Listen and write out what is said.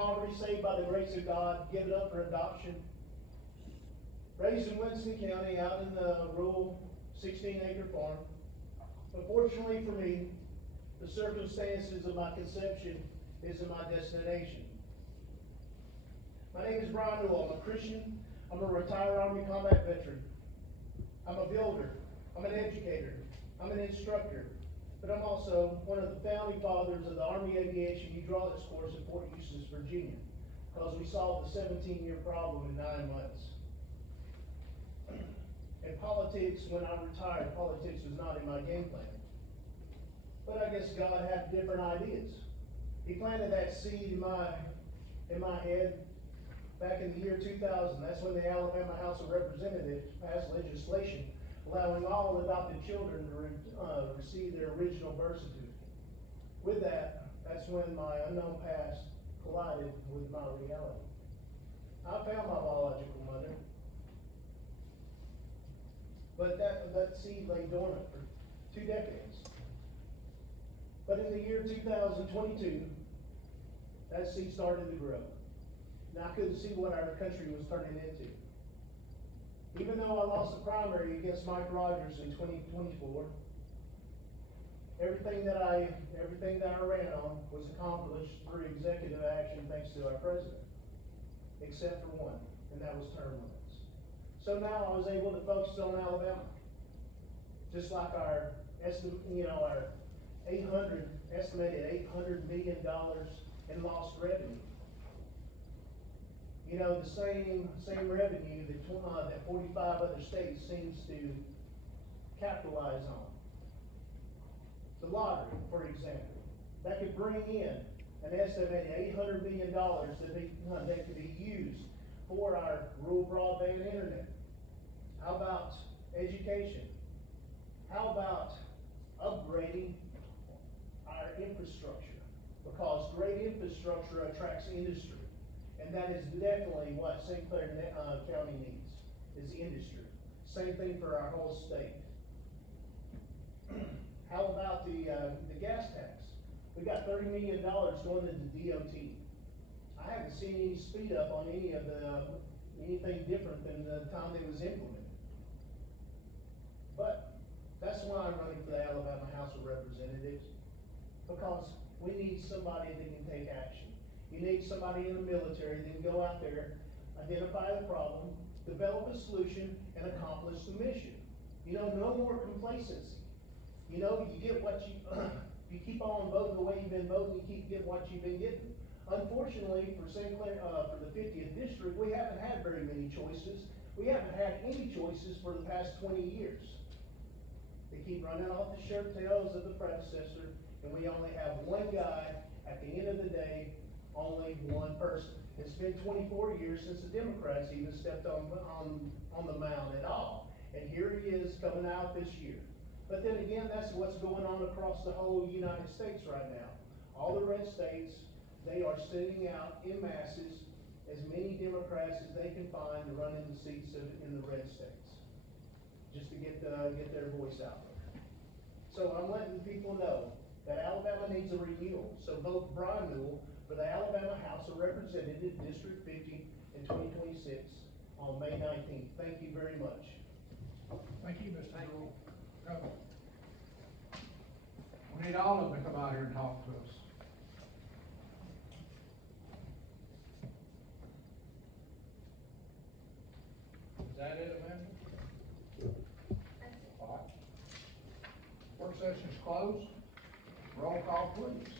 poverty, saved by the grace of God, given up for adoption. Raised in Winston County, out in the rural 16-acre farm. But fortunately for me, the circumstances of my conception isn't my destination. My name is Bryan Newell. I'm a Christian. I'm a retired Army combat veteran. I'm a builder. I'm an educator. I'm an instructor. But I'm also one of the founding fathers of the Army Aviation Hydraulics course at Fort Eustis, Virginia, because we solved the 17-year problem in 9 months. And politics, when I retired, politics was not in my game plan. But I guess God had different ideas. He planted that seed in my head back in the year 2000. That's when the Alabama House of Representatives passed legislation allowing all adopted children to receive their original birth certificate. With that, that's when my unknown past collided with my reality. I found my biological mother, but that seed lay dormant for 2 decades. But in the year 2022, that seed started to grow. And I couldn't see what our country was turning into. Even though I lost the primary against Mike Rogers in 2024, everything that I ran on was accomplished through executive action thanks to our president, except for one, and that was term limits. So now I was able to focus on Alabama, just like our estimated $800 million in lost revenue. You know, the same revenue that 45 other states seems to capitalize on. The lottery, for example, that could bring in an estimated $800 million that could be used for our rural broadband internet. How about education? How about upgrading our infrastructure? Because great infrastructure attracts industry. And that is definitely what St. Clair County needs, is industry. Same thing for our whole state. How about the gas tax? We got $30 million going to the DOT. I haven't seen any speed up on anything different than the time it was implemented. But that's why I'm running for the Alabama House of Representatives, because we need somebody that can take action. You need somebody in the military that can go out there, identify the problem, develop a solution, and accomplish the mission. You know, no more complacency. You know, you get what you keep on voting the way you've been voting, you get what you've been getting. Unfortunately, for St. Clair, for the 50th district, we haven't had very many choices. We haven't had any choices for the past 20 years. They keep running off the shirt tails of the predecessor, and we only have one guy at the end of the day. Only one person. It's been 24 years since the Democrats even stepped on the mound at all. And here he is coming out this year. But then again, that's what's going on across the whole United States right now. All the red states, they are sending out in masses as many Democrats as they can find to run in the seats in the red states, just to get their voice out there. So I'm letting people know that Alabama needs a renewal. So vote Bryan Newell for the Alabama House of Representatives, District 50 in 2026 on May 19th. Thank you very much. Thank you, Mr. Newell. We need all of them to come out here and talk to us. Is that it, Amanda? All right. Work session is closed. Roll call, please.